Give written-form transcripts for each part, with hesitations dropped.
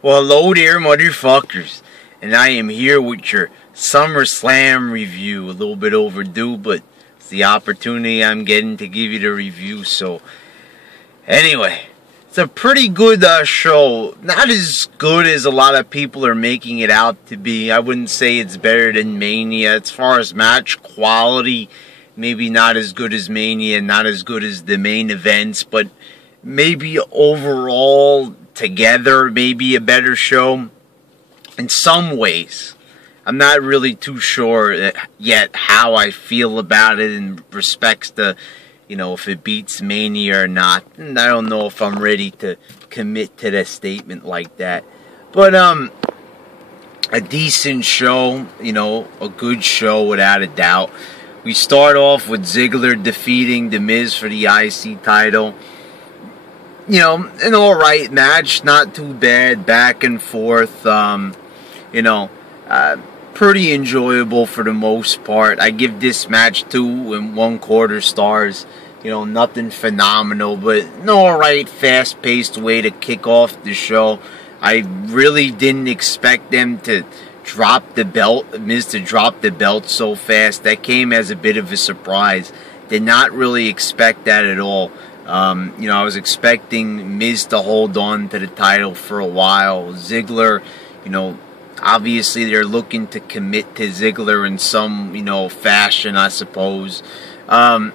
Well, hello there, motherfuckers. And I am here with your Sumerslam review. A little bit overdue, but it's the opportunity I'm getting to give you the review. So, anyway, it's a pretty good show. Not as good as a lot of people are making it out to be. I wouldn't say it's better than Mania. As far as match quality, maybe not as good as Mania, not as good as the main events, but maybe overall together, maybe a better show in some ways. I'm not really too sure yet how I feel about it in respects to, if it beats Mania or not. And I don't know if I'm ready to commit to that statement like that. But, a decent show, a good show without a doubt. We start off with Ziggler defeating The Miz for the IC title. An alright match, not too bad, back and forth, pretty enjoyable for the most part. I give this match 2 1/4 stars, nothing phenomenal, but an alright, fast-paced way to kick off the show. I really didn't expect them to drop the belt, Miz to drop the belt so fast. That came as a bit of a surprise. Did not really expect that at all. I was expecting Miz to hold on to the title for a while. Ziggler, obviously they're looking to commit to Ziggler in some, fashion, I suppose. An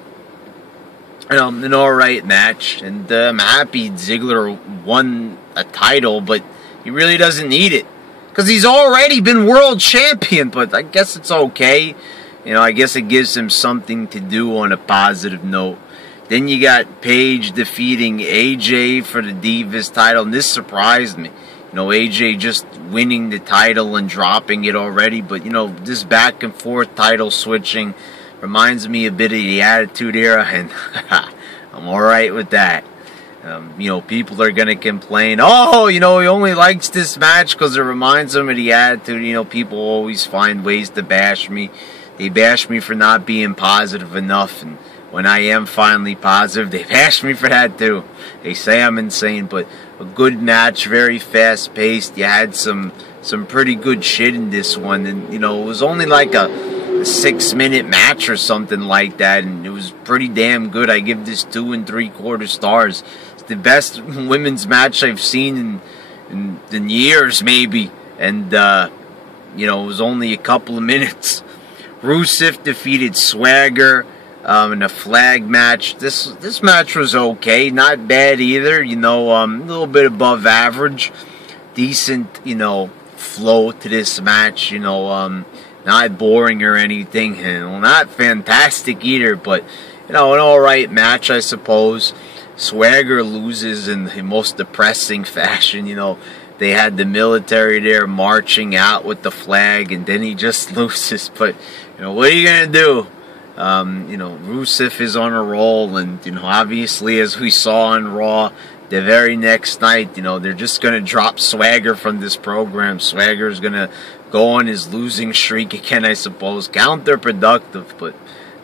alright match, and I'm happy Ziggler won a title, but he really doesn't need it, because he's already been world champion, but I guess it's okay. I guess it gives him something to do on a positive note. Then you got Paige defeating AJ for the Divas title, and this surprised me. AJ just winning the title and dropping it already, but, this back and forth title switching reminds me a bit of the Attitude Era, and I'm alright with that. People are going to complain, oh, he only likes this match because it reminds him of the Attitude. People always find ways to bash me. They bash me for not being positive enough, and when I am finally positive, they bash me for that too. They say I'm insane, but a good match, very fast-paced. You had some pretty good shit in this one, and it was only like a 6-minute match or something like that, and it was pretty damn good. I give this 2 3/4 stars. It's the best women's match I've seen in years, maybe, and it was only a couple of minutes. Rusev defeated Swagger in a flag match. This match was okay, not bad either. A little bit above average, decent. Flow to this match. Not boring or anything. Not fantastic either, but an alright match, I suppose. Swagger loses in the most depressing fashion. They had the military there marching out with the flag, and then he just loses. But what are you gonna do? Rusev is on a roll, and, obviously, as we saw on Raw, the very next night, they're just going to drop Swagger from this program. Swagger's going to go on his losing streak again, I suppose. Counterproductive, but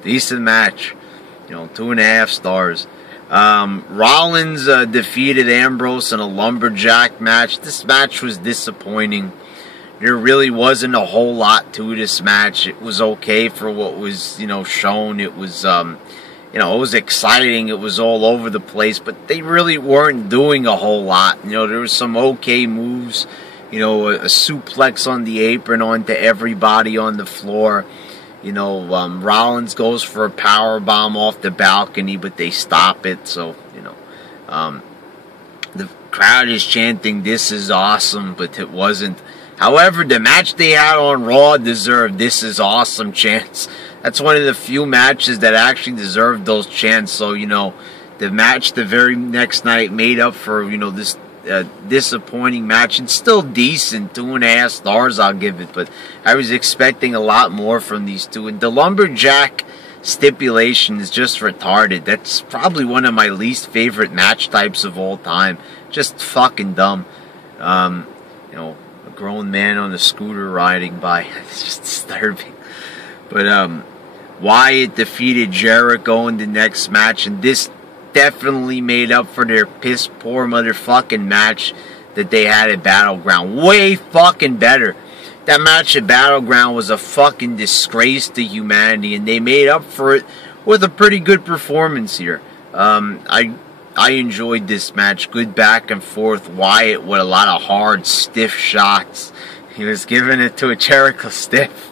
decent match. 2.5 stars. Rollins defeated Ambrose in a lumberjack match. This match was disappointing. There really wasn't a whole lot to this match. It was okay for what was, shown. It was, it was exciting. It was all over the place, but they really weren't doing a whole lot. There was some okay moves. A suplex on the apron onto everybody on the floor. Rollins goes for a power bomb off the balcony, but they stop it. So, the crowd is chanting, "This is awesome," but it wasn't. However, the match they had on Raw deserved "This is awesome" chants. That's one of the few matches that actually deserved those chants. So, the match the very next night made up for, this disappointing match. It's still decent, 2.5 stars I'll give it, but I was expecting a lot more from these two. And the lumberjack stipulation is just retarded. That's probably one of my least favorite match types of all time. Just fucking dumb. A grown man on a scooter riding by. It's just disturbing. But Wyatt defeated Jericho in the next match, and this definitely made up for their piss poor motherfucking match that they had at Battleground. Way fucking better. That match at Battleground was a fucking disgrace to humanity, and they made up for it with a pretty good performance here. I enjoyed this match. Good back and forth. Wyatt with a lot of hard, stiff shots. He was giving it to a Jericho stiff.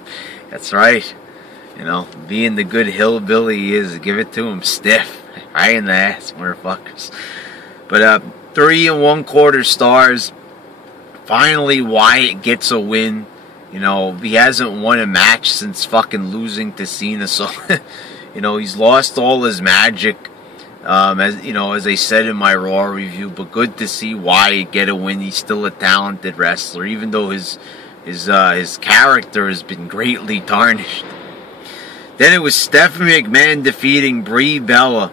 That's right. You know, being the good hillbilly he is, give it to him stiff. Right in the ass, motherfuckers. But 3 1/4 stars. Finally, Wyatt gets a win. You know, he hasn't won a match since fucking losing to CENA, so you know, he's lost all his magic. As you know, as I said in my Raw review, but good to see Wyatt get a win. He's still a talented wrestler, even though his character has been greatly tarnished. Then it was Stephanie McMahon defeating Brie Bella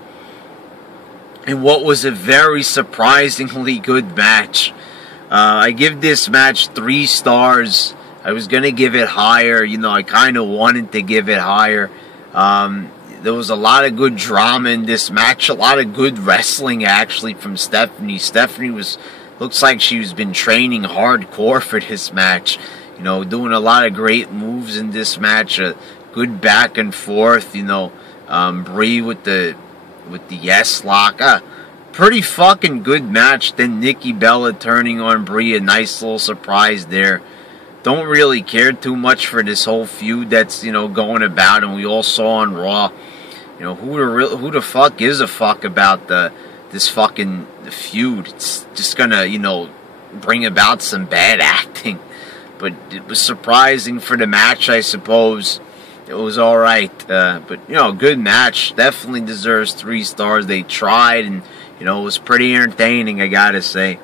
in what was a very surprisingly good match. I give this match 3 stars. I was going to give it higher. You know, I kind of wanted to give it higher. There was a lot of good drama in this match. A lot of good wrestling, actually, from Stephanie. Stephanie looks like she's been training hardcore for this match. You know, doing a lot of great moves in this match. Good back and forth. You know, Brie with the yes lock. Pretty fucking good match. Then Nikki Bella turning on Brie. A nice little surprise there. Don't really care too much for this whole feud that's, you know, going about, and we all saw on Raw. You know, who the fuck gives a fuck about this fucking feud? It's just gonna, you know, bring about some bad acting. But it was surprising for the match, I suppose. It was alright. But, you know, good match. Definitely deserves 3 stars. They tried, and, you know, it was pretty entertaining, I gotta say.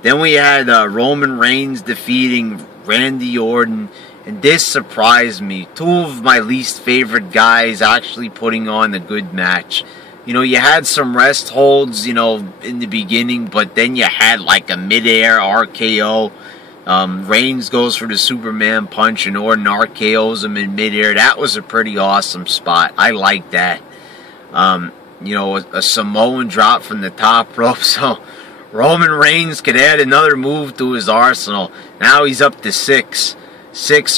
Then we had Roman Reigns defeating Randy Orton, and this surprised me. 2 of my least favorite guys actually putting on a good match. You know, you had some rest holds, you know, in the beginning, but then you had like a mid-air RKO. Reigns goes for the Superman punch, and Orton RKOs him in mid-air. That was a pretty awesome spot. I like that. You know, a Samoan drop from the top rope, so Roman Reigns could add another move to his arsenal. Now he's up to 6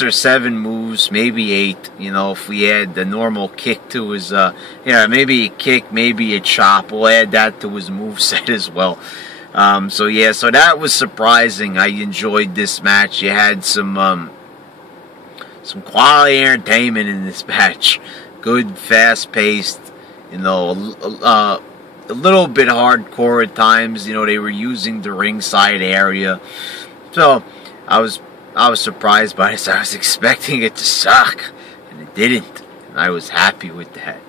or 7 moves, maybe 8. You know, if we add the normal kick to his, maybe a kick, maybe a chop. We'll add that to his moveset as well. So yeah, so that was surprising. I enjoyed this match. You had some quality entertainment in this match. Good, fast-paced. You know, a little bit hardcore at times. You know, they were using the ringside area, so I was surprised by this. I was expecting it to suck, and it didn't, and I was happy with that.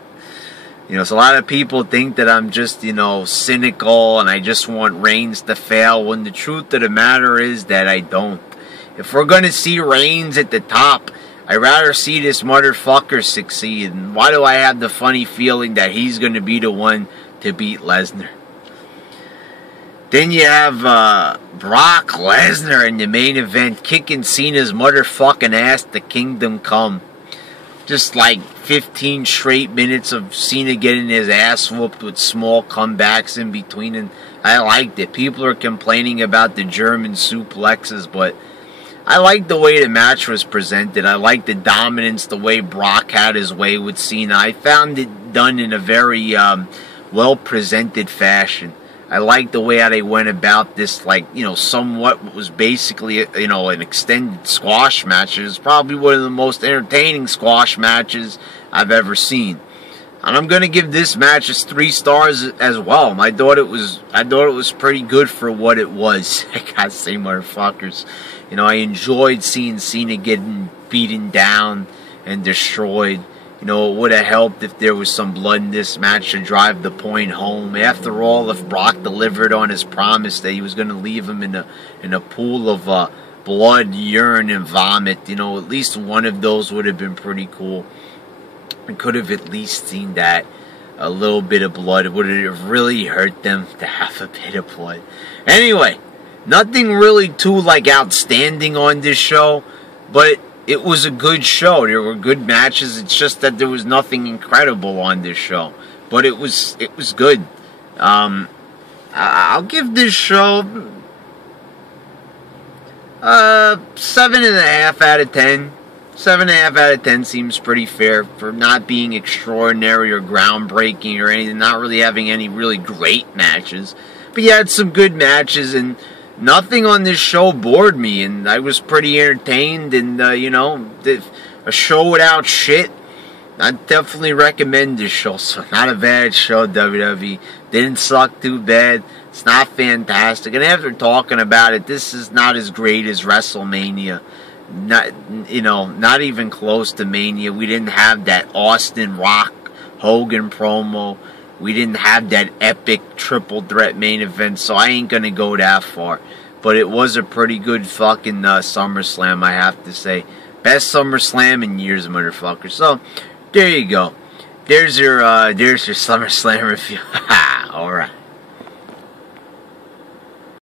You know, so a lot of people think that I'm just, you know, cynical and I just want Reigns to fail, when the truth of the matter is that I don't. If we're gonna see Reigns at the top, I'd rather see this motherfucker succeed. And why do I have the funny feeling that he's gonna be the one to beat Lesnar? Then you have Brock Lesnar in the main event, kicking Cena's motherfucking ass to Kingdom Come. Just like 15 straight minutes of Cena getting his ass whooped with small comebacks in between, and I liked it. People are complaining about the German suplexes, but I liked the way the match was presented. I liked the dominance, the way Brock had his way with Cena. I found it done in a very well-presented fashion. I liked the way how they went about this, like, you know, somewhat was basically, you know, an extended squash match. It was probably one of the most entertaining squash matches I've ever seen. And I'm gonna give this match 3 stars as well. I thought it was pretty good for what it was. I gotta say, motherfuckers. You know, I enjoyed seeing Cena getting beaten down and destroyed. You know, it would have helped if there was some blood in this match to drive the point home. After all, if Brock delivered on his promise that he was going to leave him in a pool of blood, urine, and vomit, you know, at least one of those would have been pretty cool. I could have at least seen that. A little bit of blood. It would have really hurt them to have a bit of blood. Anyway, nothing really too, like, outstanding on this show, but it was a good show. There were good matches. It's just that there was nothing incredible on this show. But it was good. I'll give this show 7.5 out of 10. 7.5 out of 10 seems pretty fair for not being extraordinary or groundbreaking or anything, not really having any really great matches. But you had some good matches, and nothing on this show bored me, and I was pretty entertained, and, you know, a show without shit. I definitely recommend this show. So not a bad show, WWE. Didn't suck too bad. It's not fantastic. And after talking about it, this is not as great as WrestleMania. Not even close to Mania. We didn't have that Austin Rock Hogan promo. We didn't have that epic triple threat main event. So I ain't gonna go that far. But it was a pretty good fucking SummerSlam, I have to say. Best SummerSlam in years, motherfucker. So there you go. There's your SummerSlam review. Alright.